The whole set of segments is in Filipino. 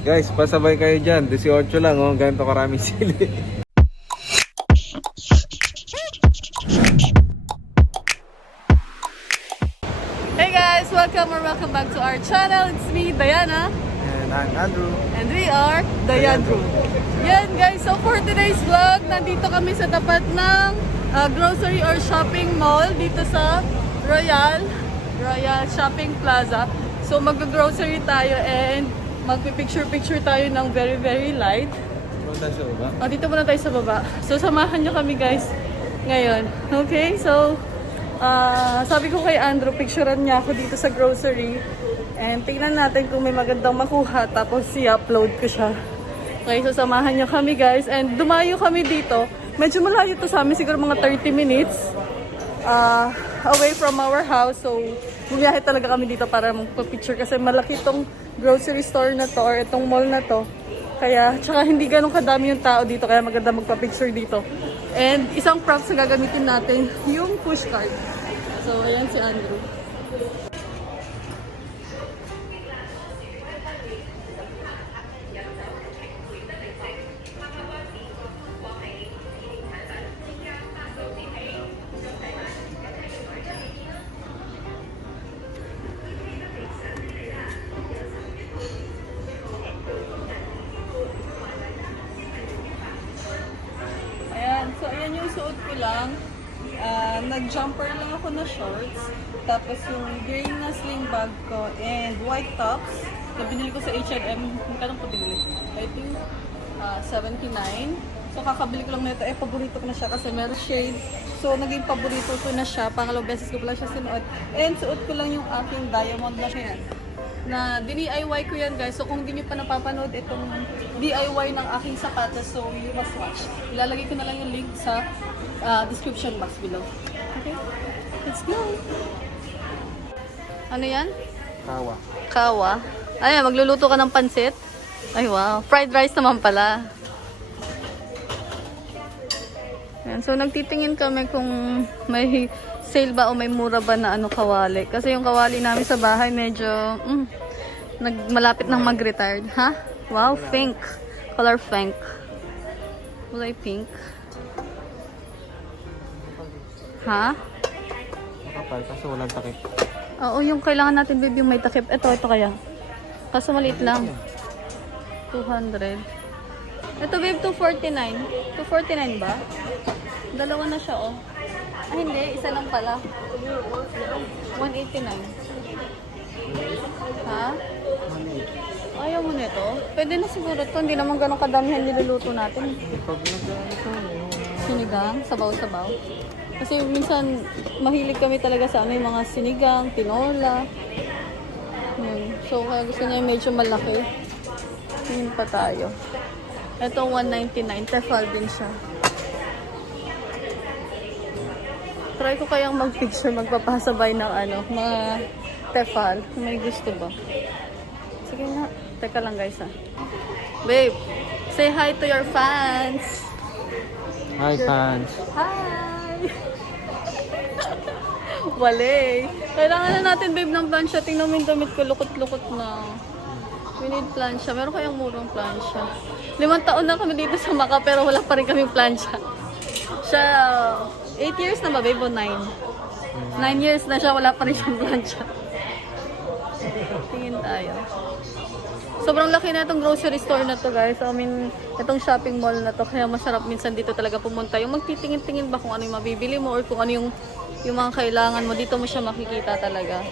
Guys, pasabay kayo dyan. 18 lang, oh. Ganito karaming sili. Hey guys! Welcome back to our channel. It's me, Diana. And I'm Andrew. And we are Diandrew. Yan guys, so for today's vlog, nandito kami sa tapat ng grocery or shopping mall dito sa Royal Shopping Plaza. So mag-grocery tayo and magpipicture-picture tayo ng very light. Dito muna tayo sa baba. So samahan nyo kami guys ngayon. Okay, so sabi ko kay Andrew, picturean niya ako dito sa grocery. And tingnan natin kung may magandang makuha. Tapos i-upload ko siya. Okay, so samahan nyo kami guys. And dumayo kami dito. Medyo malayo to sa amin, siguro mga 30 minutes away from our house. So bumiyahe talaga kami dito para magpa-picture. Kasi malaki itong grocery store na to or itong mall na to. Kaya, tsaka hindi ganun kadami yung tao dito. Kaya maganda magpa-picture dito. And isang props na gagamitin natin, yung push cart. So ayan si Andrew. So, ayan yung suot ko lang. Nag-jumper lang ako na shorts. Tapos yung gray na sling bag ko and white tops na binili ko sa H&M. Magkano ko binili? I think 79. So, kakabili ko lang nito. Paborito ko na siya kasi meron shade. So, naging paborito ko na siya. Pangalawang beses ko pala siya sinuot. And suot ko lang yung aking diamond na siya yan. Na DIY ko yan guys. So kung hindi nyo pa napapanood itong DIY ng aking sapatos, so you must watch. Ilalagay ko na lang yung link sa description box below. Okay? Let's go! Ano yan? Kawa. Kawa. Ayan, magluluto ka ng pansit. Ay wow, fried rice naman pala. Ayan, so nagtitingin kami kung may sale ba o may mura ba na kawali. Kasi yung kawali namin sa bahay medyo malapit nang mag-retired. Ha? Wow, pink. Color pink. Kulay pink. Ha? Makapal kasi walang takip. Oo, yung kailangan natin babe yung may takip. Ito kaya. Kaso maliit lang. 200. Ito babe, 249. 249 ba? Dalawa na siya oh. Ay, hindi. Isa lang pala. 189. Ha? Ayaw mo nito? Pwede na siguro to. Hindi naman ganun kadamihan niluluto natin. Sinigang? Sabaw-sabaw? Kasi minsan, mahilig kami talaga sa amin mga sinigang, tinola. Yun. So, kaya gusto niya medyo malaki. Tingin pa tayo. Ito, 199. Tefal din siya. Try ko kayang mag-picture, magpapasabay ng mga tefal. May gusto ba? Sige nga. Teka lang guys Babe, say hi to your fans. Hi fans. Hi! Wale. Kailangan na natin babe ng plancha. Tingnan mo yung damit ko, lukot-lukot na. We need plancha. Meron kayang murang plancha. 5 taon na kami dito sa Macau pero wala pa rin kami plancha. Siya 8 years na ba, babe? O 9? 9 years na siya, wala pa rin siyang plancha. Tingin tayo. Sobrang laki na itong grocery store na to guys. I mean, itong shopping mall na to. Kaya masarap minsan dito talaga pumunta. Yung magtitingin-tingin ba kung ano yung mabibili mo or kung ano yung mga kailangan mo. Dito mo siya makikita talaga.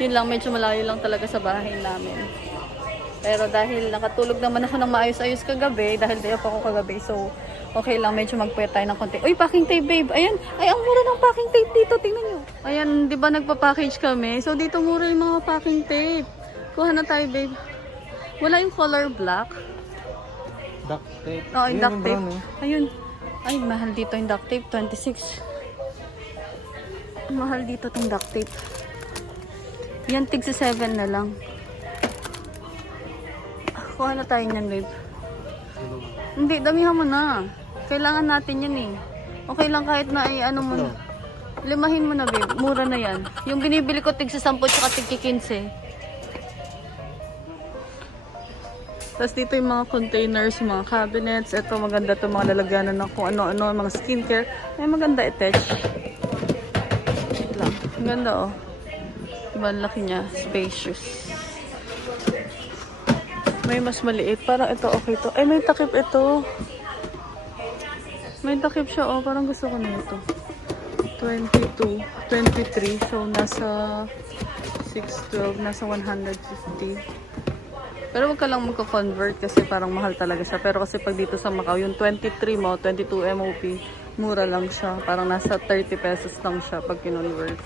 Yun lang, medyo malayo lang talaga sa bahay namin. Pero dahil nakatulog naman ako ng maayos-ayos kagabi, dahil day off ako kagabi, so okay lang, medyo magpuyat tayo ng konti. Uy, packing tape, babe. Ayan. Ay, ang mura ng packing tape dito. Tingnan nyo. Ayan, di ba nagpa-package kami? So, dito mura yung mga packing tape. Kuha na tayo, babe. Wala yung color black. Duct tape. Oo, yung duct tape. Ayun. Ay, mahal dito yung duct tape. 26. Mahal dito tong duct tape. Yan, tig sa 7 na lang. Kuha na tayo niyan, babe. Hindi, damihan mo na. Kailangan natin yan eh. Okay lang kahit na mo na. Limahin mo na, babe. Mura na yan. Yung binibili ko tig sa 10 tsaka tig 15. Tapos dito yung mga containers, yung mga cabinets. Ito maganda to, mga lalagyanan ng kung ano-ano, mga skincare. Ay maganda i-touch. Wait lang. Ang ganda oh. Diba ang laki niya, spacious. May mas maliit, parang ito okay to. Ay may takip ito. May takip siya oh, parang gusto ko na ito. 22, 23. So nasa 612, nasa 150. Pero wag ka lang magko-convert kasi parang mahal talaga siya. Pero kasi pag dito sa Macau, yung 23 mo, 22 MOP, mura lang siya. Parang nasa 30 pesos lang siya pag kinonvert.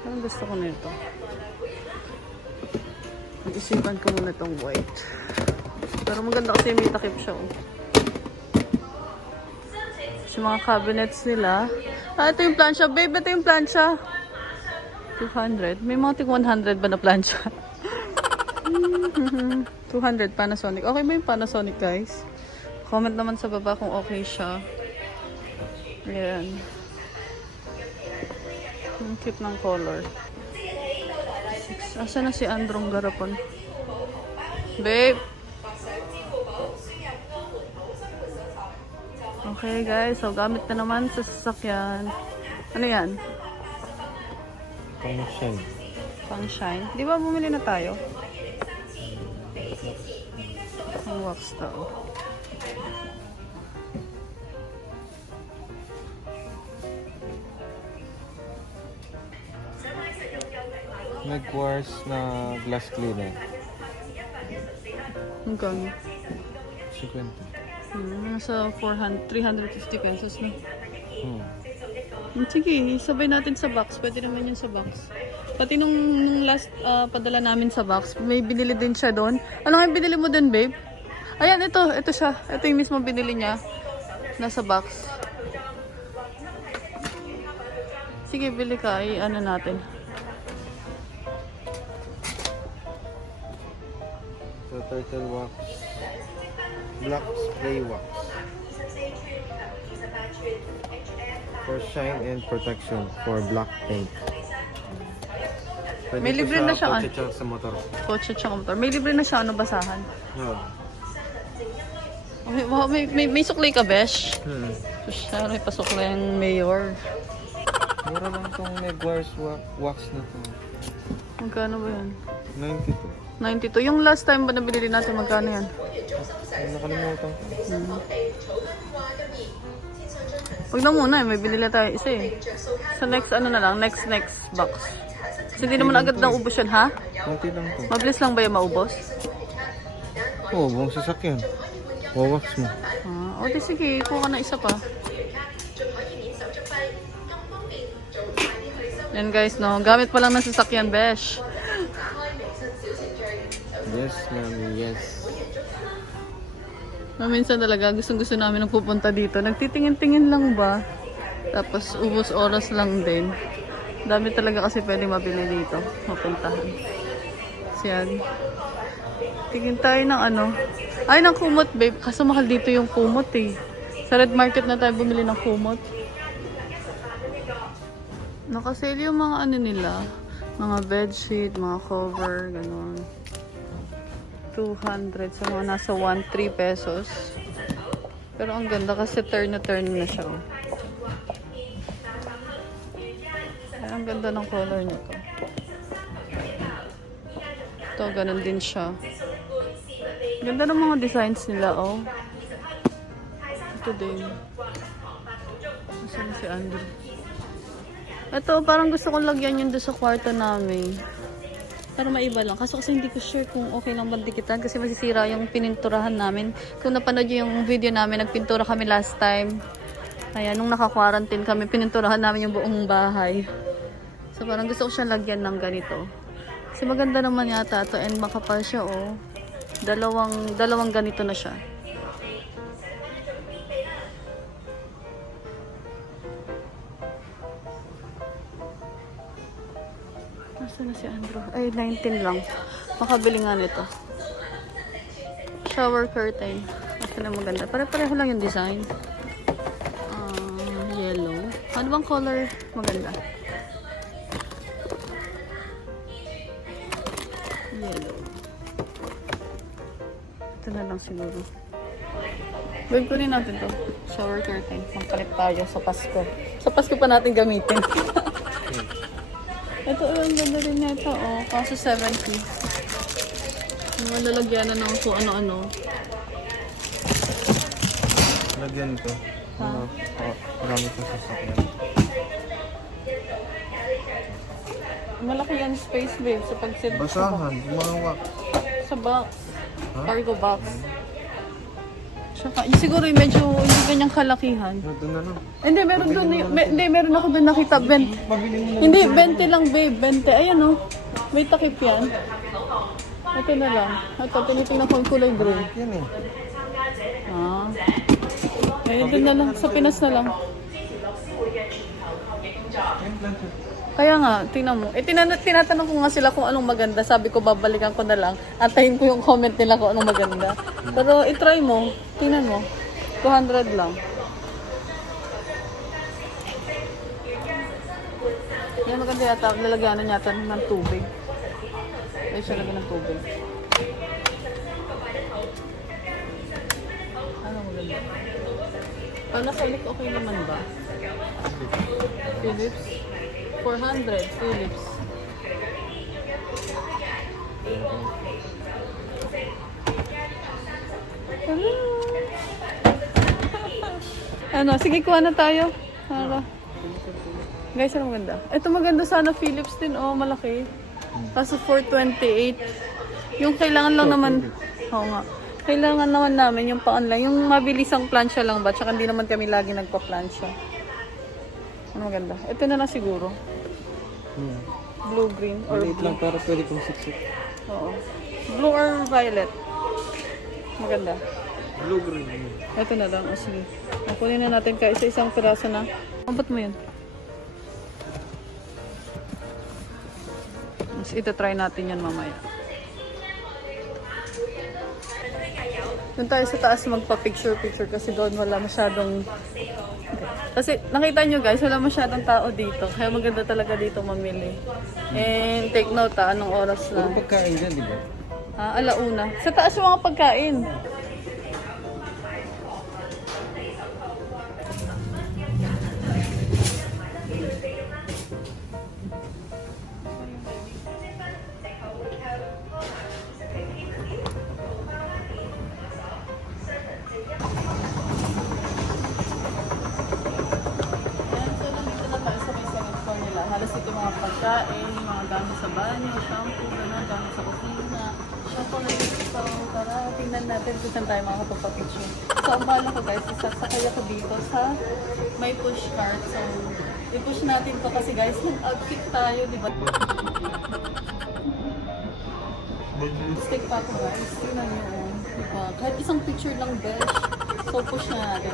Parang gusto ko na ito. Mag-isipan ko muna itong white. Pero maganda kasi may takip siya. Oh. Yung mga cabinets nila. Ah, ito yung plancha. Babe, ito yung plancha. 200. May mga tig 100 ba na plancha? 200 Panasonic. Okay ba yung Panasonic, guys? Comment naman sa baba kung okay siya. Ayan. Ang cute ng color. Asa na si Androng garapon? Babe! Okay, guys. So, gamit na naman sa sasakyan. Ano yan? Pang shine. Pang shine. Di ba bumili na tayo? Ang wax daw. May quartz na glass cleaner. Hanggang 50. nasa 350 pesos na. Hmm. Sige, sabay natin sa box. Pwede naman yun sa box. Pati nung last padala namin sa box, may binili din siya doon. Ano nga binili mo doon, babe? Ayan, ito siya. Ito yung mismo binili niya. Nasa box. Sige, bili ka. Ano natin. So, turtle wax. Black spray wax. For shine and protection for black paint. Pwede May ito libre sa na siya, kotse tsaka sa motor. Kotse tsaka motor. May libre na siya, ano, basahan. Oh. Okay, wow, may suklay ka, besh? Siya, may pasuklay ang mayor. Mura lang itong may quartz wax na to. Magkano ba yan? 92. 92. Yung last time ba nabili natin, magkano yan? Ay, nakalimutan ko. Huwag na muna, may binili tayo isa eh. Sa next, ano na lang, next box. Kasi hindi naman agad na ubos yan, ha? Konti lang to. Mabilis lang ba yung maubos? Oo, buong sasakyan. Wawax mo. O di sige, kuha ka na isa pa. Yan guys, no? Gamit pa lang ng sasakyan, besh. Yes, mami, yes. Minsan talaga, gustong-gusto namin nang pupunta dito. Nagtitingin-tingin lang ba? Tapos, ubos oras lang din. Dami talaga kasi pwede mabili dito. Mapuntahan. Siyan. Tingin tayo ng ano. Ay, ng kumot, babe. Kaso mahal dito yung kumot eh. Sa Red Market na tayo bumili ng kumot. Nakasale yung mga ano nila. Mga bedsheet, mga cover, gano'n. 200 sa mga nasa 1-3 pesos. Pero ang ganda kasi turn na siya. Ay, ang ganda ng color nito. Ito, ganun din siya. Ganda ng mga designs nila, oh. Ito din. Nasaan si Andrew? Ito, parang gusto kong lagyan yun doon sa kwarto namin. Para maiba lang. Kaso kasi hindi ko sure kung okay lang bandikitan kasi masisira yung pininturahan namin. Kung napanood yung video namin, nagpintura kami last time. Ayan, nung naka-quarantine kami, pininturahan namin yung buong bahay. So parang gusto ko siyang lagyan ng ganito. Kasi maganda naman yata ito and makapal siya, oh. Dalawang ganito na siya. Nasaan na si Andrew? Ay, 19 lang. Makabili nga nito. Shower curtain. Ito na maganda. Pare-pareho lang yung design. Yellow. Ano bang color maganda? Yellow. Ito na lang siguro. Babe, kunin natin to. Shower curtain. Pangkalit tayo sa Pasko. Sa Pasko pa natin gamitin. Ito, ang ganda rin nito. Oh, kaso 70. Mga lalagyan na ng kung ano-ano. Lagyan ito. Ha? Marami sa sasakyan. Malaki yan space, babe, sa pag-sit. Basahan, gumawak. Sa box. Ha? Cargo box. Tsaka, siguro medyo hindi ganyang kalakihan. Ito na lang. Hindi, meron doon. Hindi, meron ako doon nakita. Hindi, 20 lang, babe. 20. Ayan, oh. May takip yan. Ito na lang. Ito, tinitingnan ko yung kulay green. Yan eh. Ah. Ayun, doon na lang. Sa Pinas na lang. Kaya nga, tingnan mo. Tinatanong ko nga sila kung anong maganda. Sabi ko, babalikan ko na lang. Antayin ko yung comment nila kung anong maganda. Pero itry mo. Tingnan mo. 200 lang. Yan maganda yata. Lalagyanan yata ng tubig. Ay, siya lagyan ng tubig. Ano maganda? Panasalik okay naman ba? Philips? 400 Philips. Hello. Ano, sige kuha na tayo. Para. Guys, ano maganda? Ito maganda sana Philips din, oh, malaki. Kaso 428. Yung kailangan lang naman, oo nga. Kailangan naman namin yung pa-online, yung mabilisang plansya lang ba? Tsaka hindi naman kami lagi nagpa-plansya. Ano maganda? Ito na lang siguro. Blue, green, or Maliit blue. lang pero pwede kong siksik. Oo. Blue or violet? Maganda. Blue green. Ito na lang. O sige. Kunin na natin ka isa-isang piraso na. Ba't mo yun? Mas ito-try natin yan mamaya. Doon tayo sa taas magpa-picture-picture kasi doon wala masyadong... Kasi nakita nyo guys, wala masyadong tao dito. Kaya maganda talaga dito mamili. And take note anong oras Puro na. pagkain dyan, di ba? Alauna. Sa taas yung mga pagkain. Halos ito mga pagkain, mga gamit sa banyo, shampoo, gano'n, gamit sa kusina, chocolate. So, tara, tingnan natin kung saan tayo makakapagpa-picture. So, ang bala ko guys, sasakay ako dito sa may push cart. So, i-push natin to kasi guys, nag-outfit tayo, di ba? Stick pa ako guys, tingnan nyo. Diba? Kahit isang picture lang best. So, push na natin.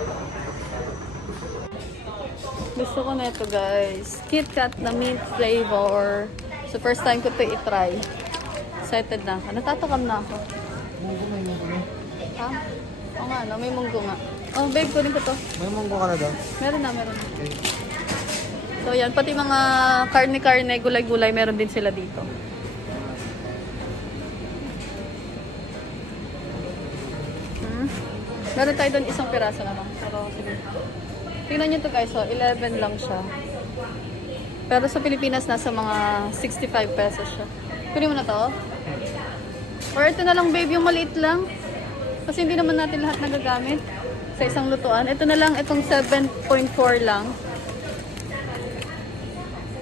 Gusto ko na ito guys. KitKat na mint flavor. So first time ko ito i-try. Excited na ako. Natatakam na ako. Munggo, may munggo na. Ha? Oo nga, no? May munggo nga. Oh, babe, kunin ko to. May munggo ka na daw? Meron na, meron na. Okay. So yan, pati mga karne-karne, gulay-gulay, meron din sila dito. Meron tayo doon isang piraso na lang. Pero sige. Tingnan nyo to guys, so 11 lang siya. Pero sa Pilipinas, nasa mga 65 pesos siya. Kunin mo na to? Or ito na lang babe, yung maliit lang. Kasi hindi naman natin lahat nagagamit sa isang lutuan. Ito na lang, itong 7.4 lang.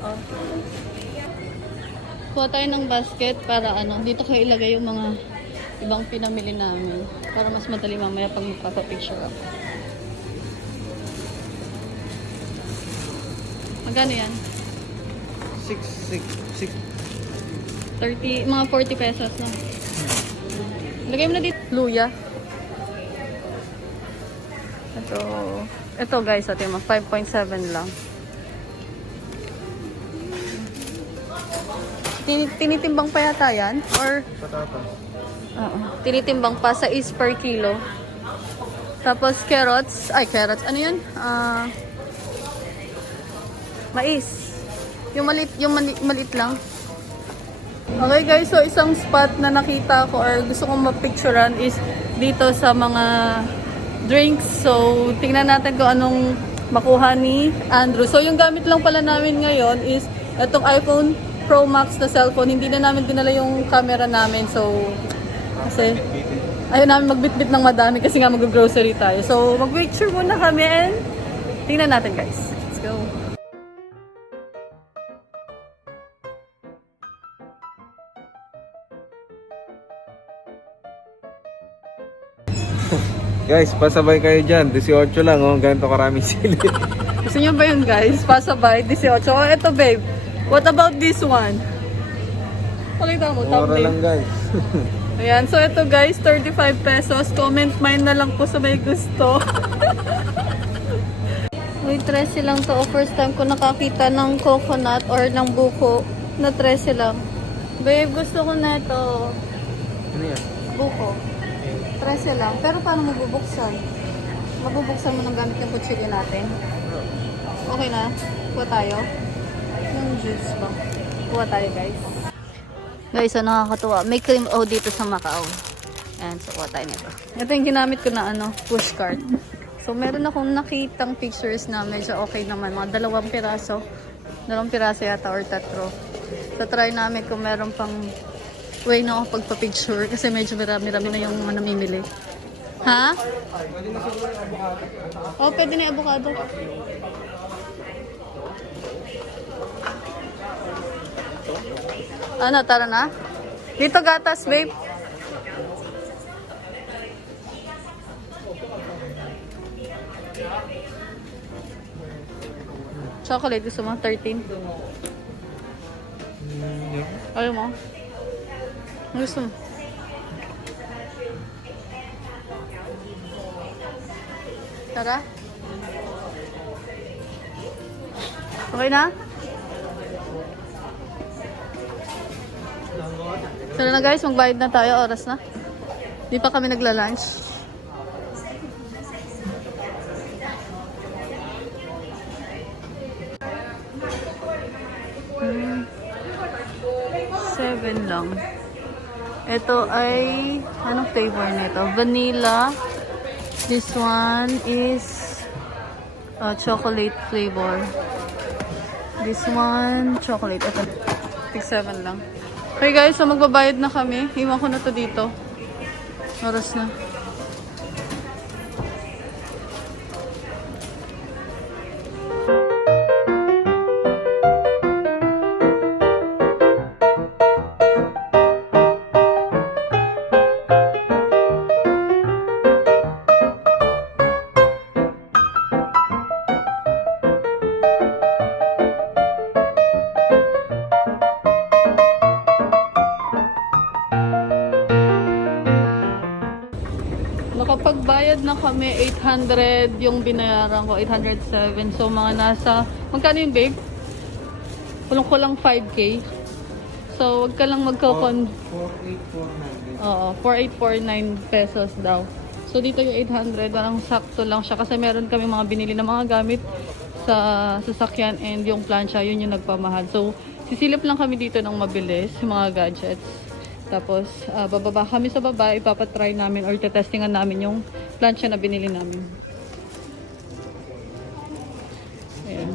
Oh. Kuha tayo ng basket para ano, dito kayo ilagay yung mga ibang pinamili namin. Para mas madali mamaya pag magpapapicture ako. Magkano yan? 6. 30, mga 40 pesos na. Lagay mo na dito. Luya. Ito guys, ito yung 5.7 lang. Tinitimbang pa yata yan? Or? Patatas. Oo. Tinitimbang pa sa is per kilo. Tapos carrots. Ay, carrots. Ano yan? Mais. Yung maliit lang. Okay guys, so isang spot na nakita ko or gusto kong mapicturean is dito sa mga drinks. So, tingnan natin kung anong makuha ni Andrew. So, yung gamit lang pala namin ngayon is itong iPhone Pro Max na cellphone. Hindi na namin dinala yung camera namin. So, kasi ayaw namin magbitbit ng madami kasi nga mag-grocery tayo. So, mag-picture muna kami and tingnan natin guys. Let's go. Guys, pasabay kayo dyan. 18 lang, oh. Ganito karaming sili. Gusto nyo ba yun guys? Pasabay, 18. Oh, eto babe. What about this one? Pakita mo, Mura thumbnail. lang, guys. Ayan, so ito guys, 35 pesos. Comment mine na lang po sa may gusto. Uy, 13 lang to. First time ko nakakita ng coconut or ng buko na 13 lang. Babe, gusto ko na ito. Ano yan? Buko. 13 lang. Pero paano mabubuksan? Mabubuksan mo ng gamit yung kutsilyo natin. Okay na? Kuha tayo. Yung juice ba? Kuha tayo guys. Guys, so nakakatuwa. May cream o dito sa Macau. Ayan, so kuha tayo nito. Ito yung ginamit ko na push cart. So meron akong nakitang pictures na medyo okay naman. Mga 2 piraso. 2 piraso yata or 3. So try namin kung meron pang way na ako pagpa-picture kasi medyo marami-rami na yung namimili. Ha? Oh, pwede na yung avocado. Ano, tara na? Dito gatas, babe. Chocolate, gusto mo? 13. Ayaw mo? Ano gusto mo? Tara. Okay na? Tara na guys, magbayad na tayo. Oras na. Di pa kami nagla-lunch. $7 lang. Ito ay, anong flavor nito? Vanilla. This one is chocolate flavor. This one, chocolate. Ito, $7 lang. Okay guys, so magbabayad na kami. Iwan ko na to dito. Oras na. Nakapagbayad na kami, 800 yung binayaran ko, 807. So mga nasa, magkano yun babe? Kulang 5K. So wag ka lang magkakon. 4849. Oo, 4849 pesos daw. So dito yung 800, parang sakto lang siya kasi meron kami mga binili na mga gamit sa sasakyan and yung plancha, yun yung nagpamahal. So sisilip lang kami dito ng mabilis, yung mga gadgets. Tapos, bababa kami sa baba, ipapatry namin or tetestingan namin yung plancha na binili namin. Ayan.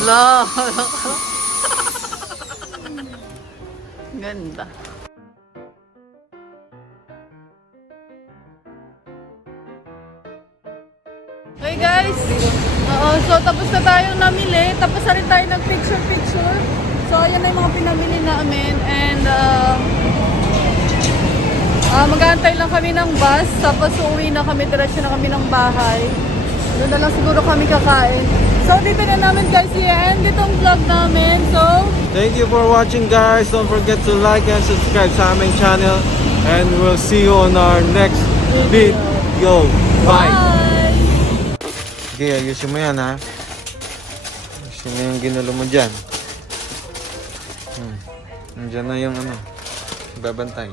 Hello! Ganda. Okay guys, so tapos na tayong namili, tapos na rin tayo nag-picture. So ayan na yung mga pinamili namin and mag-aantay lang kami ng bus, tapos uuwi na kami, diretso na kami ng bahay. Doon na lang siguro kami kakain. So dito na namin guys i-end itong vlog namin. So Thank you for watching guys. Don't forget to like and subscribe sa aming channel. And we'll see you on our next video. Bye! Okay, ayusin mo yan ha. Ayusin mo yung ginulo mo dyan. Nandiyan na yung babantay.